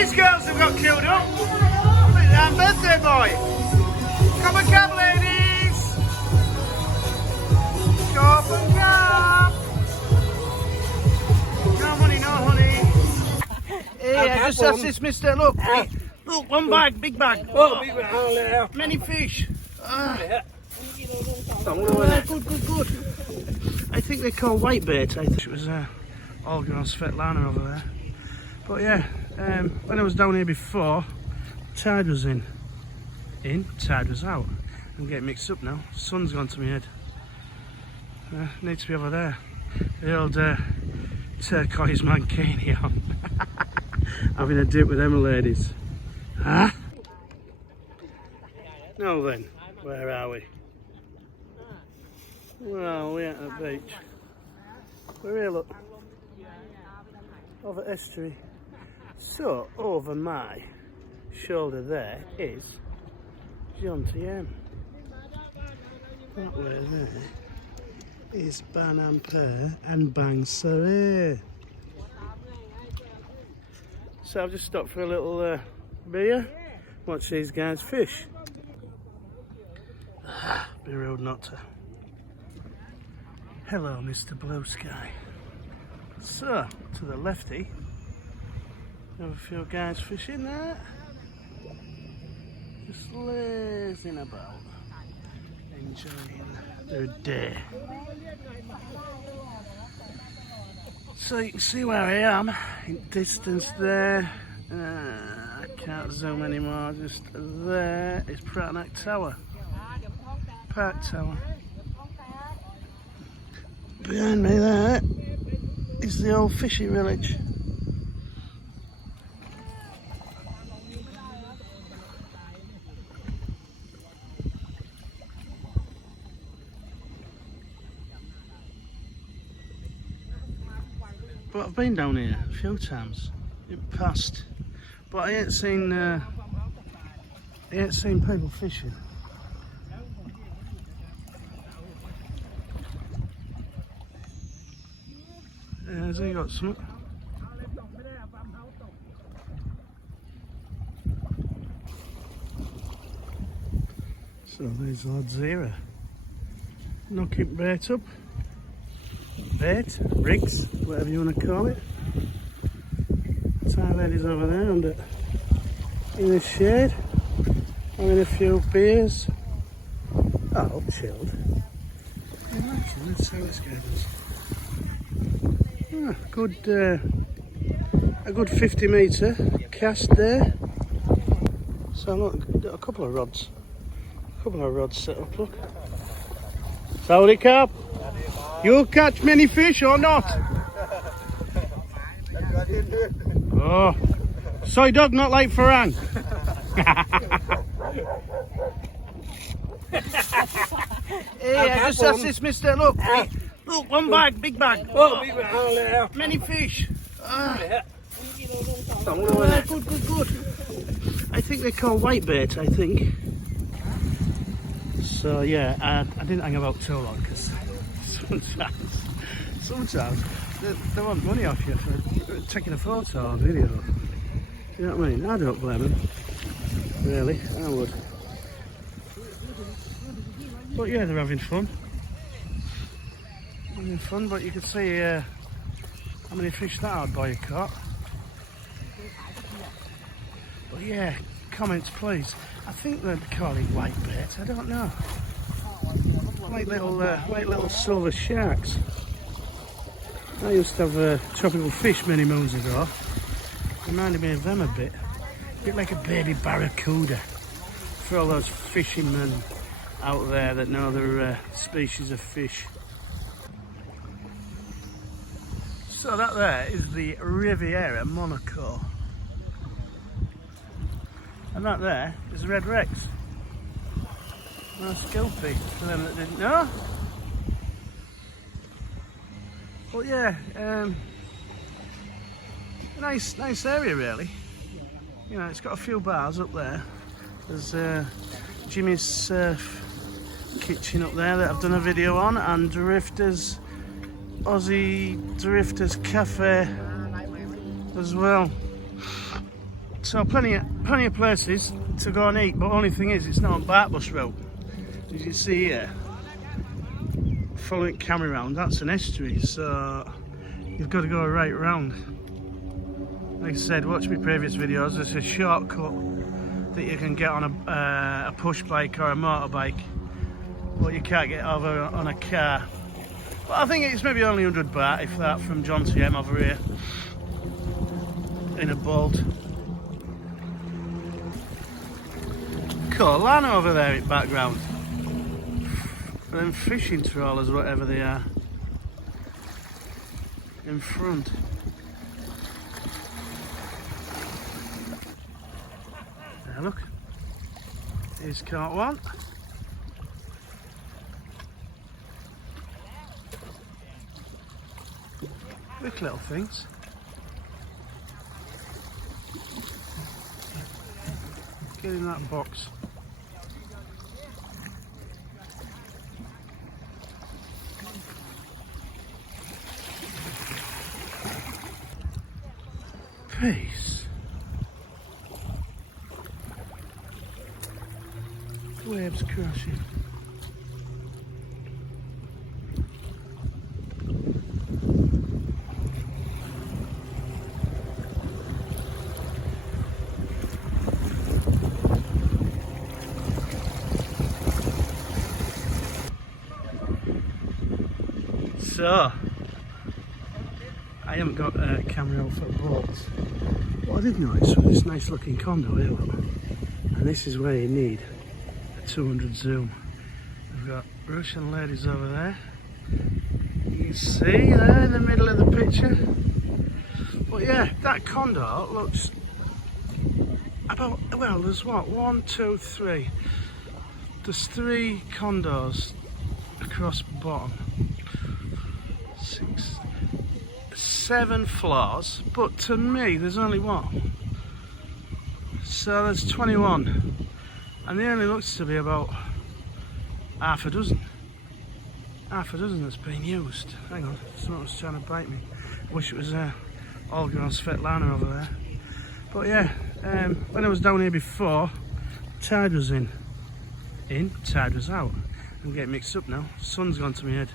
these girls have got queued up. Look at that birthday boy. Come and come, ladies. Come and come. No honey, no honey. Hey, I just asked this mister, look. Look, one bag, big bag. Oh, big bag. Many fish. Good. I think they're called whitebait. I think it was Olga and Svetlana over there. But yeah, when I was down here before, tide was in, tide was out. I'm getting mixed up now. Sun's gone to my head. Needs to be over there. The old turquoise mankini on. Having a dip with them ladies. Huh? Now then, where are we? Well, we're at the beach. We're here, look. Over estuary. So, over my shoulder there is Jomtien. That way there is Banampur and Bangsare. So I've just stopped for a little beer, watch these guys fish. Be rude not to. Hello, Mr. Blue Sky. So, to the lefty, have a few guys fishing there. Just lazing about, enjoying their day. So you can see where I am, in distance there. I can't zoom anymore, just there is Pattaya Tower. Park Tower. Behind me there is the old fishing village. But I've been down here a few times in the past, but I ain't seen people fishing. Has he got some? So these lads here, knocking bait up. Bait, rigs, whatever you want to call it. Thai ladies over there under in the shade, having a few beers. Oh, chilled. Let's see what this guy does. A good 50 metre cast there. So look, got a couple of rods set up. Look. Saudi Cup. You catch many fish or not? Oh, soy dog not like Farang. Hey, I just asked this mister, look. Look, one bag, big bag. Oh, big bag. Many fish. Good. I think they're called whitebait, I think. So yeah, I didn't hang about too long because sometimes they want money off you for taking a photo or video. You know what I mean? I don't blame them. Really, I would. But yeah, they're having fun. But you can see how many fish that hard boy caught. But yeah, comments please. I think they're calling whitebait. I don't know. Like little silver sharks. I used to have tropical fish many moons ago. Reminded me of them a bit like a baby barracuda. For all those fishermen out there that know their species of fish. So that there is the Riviera Monaco. And that there is Red Rex. Nice Sculpey for them that didn't know. But yeah, nice area really. You know, it's got a few bars up there. There's Jimmy's Surf Kitchen up there that I've done a video on, and Aussie Drifters Cafe as well. So plenty of places to go and eat, but only thing is, it's not on Bart bus route. As you can see here, following camera round, that's an estuary, so you've got to go right round. Like I said, watch my previous videos. There's a shortcut that you can get on a push bike or a motorbike, but you can't get over on a car. But I think it's maybe only 100 baht, if that, from Jomtien over here in a boat. Cool lana over there in background. Them fishing trawlers, whatever they are, in front. There, look. He's caught one. Quick little things. Get in that box. Peace. Waves crashing. So, I haven't got a camera out for boats. What I did notice was this nice looking condo here, look. And this is where you need a 200 zoom. We've got Russian ladies over there. You can see there in the middle of the picture. But yeah, that condo looks about, well, there's what, 1, 2, 3. There's 3 condos across the bottom. 6, 7 floors, but to me there's only 1. So there's 21, and there only looks to be about half a dozen. Half a dozen that's been used. Hang on, someone's trying to bite me. I wish it was Olga or Svetlana over there. But yeah, when I was down here before, tide was in, tide was out. I'm getting mixed up now. Sun's gone to my head.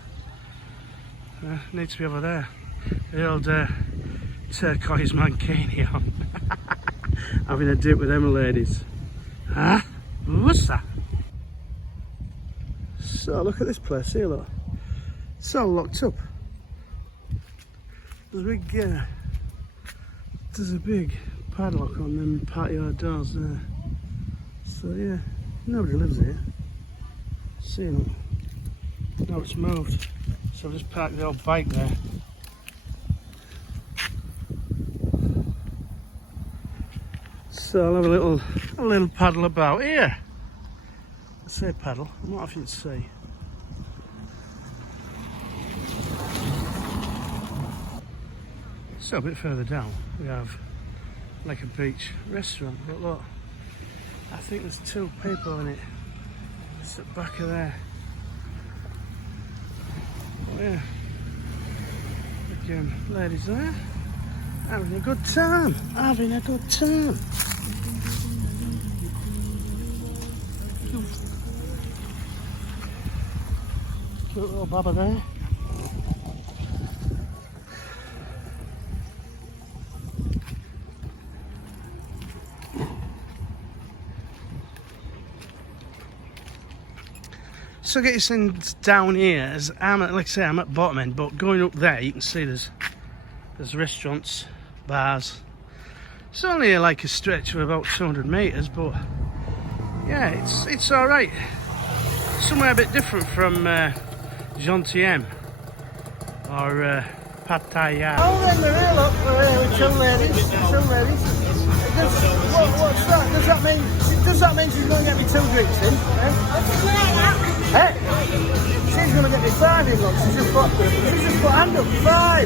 Needs to be over there. The old turquoise mankini on. Having a dip with them ladies. Huh? What's that? So look at this place here, look. It's all locked up. There's a big padlock on them patio doors there. So yeah, nobody lives here. See, look. Now it's moved. So I've just parked the old bike there. So I'll have a little paddle about here. I say paddle, I'm not having to see. So a bit further down we have like a beach restaurant, but look, I think there's 2 people in it. It's at the back of there. Oh yeah, again, ladies there, having a good time, having a good time. Cute little baba there. So get your things down here, as I'm at, like I say, I'm at bottom end, but going up there you can see there's restaurants, bars. It's only like a stretch of about 200 metres, but yeah, it's alright. Somewhere a bit different from Jomtien or Pattaya. Oh, in the real up with 2 ladies, 2 ladies. What's that? Does that mean she's going to get me 2 drinks in? Hey? She's going to get me 5 in, look. She's just put hand up, 5.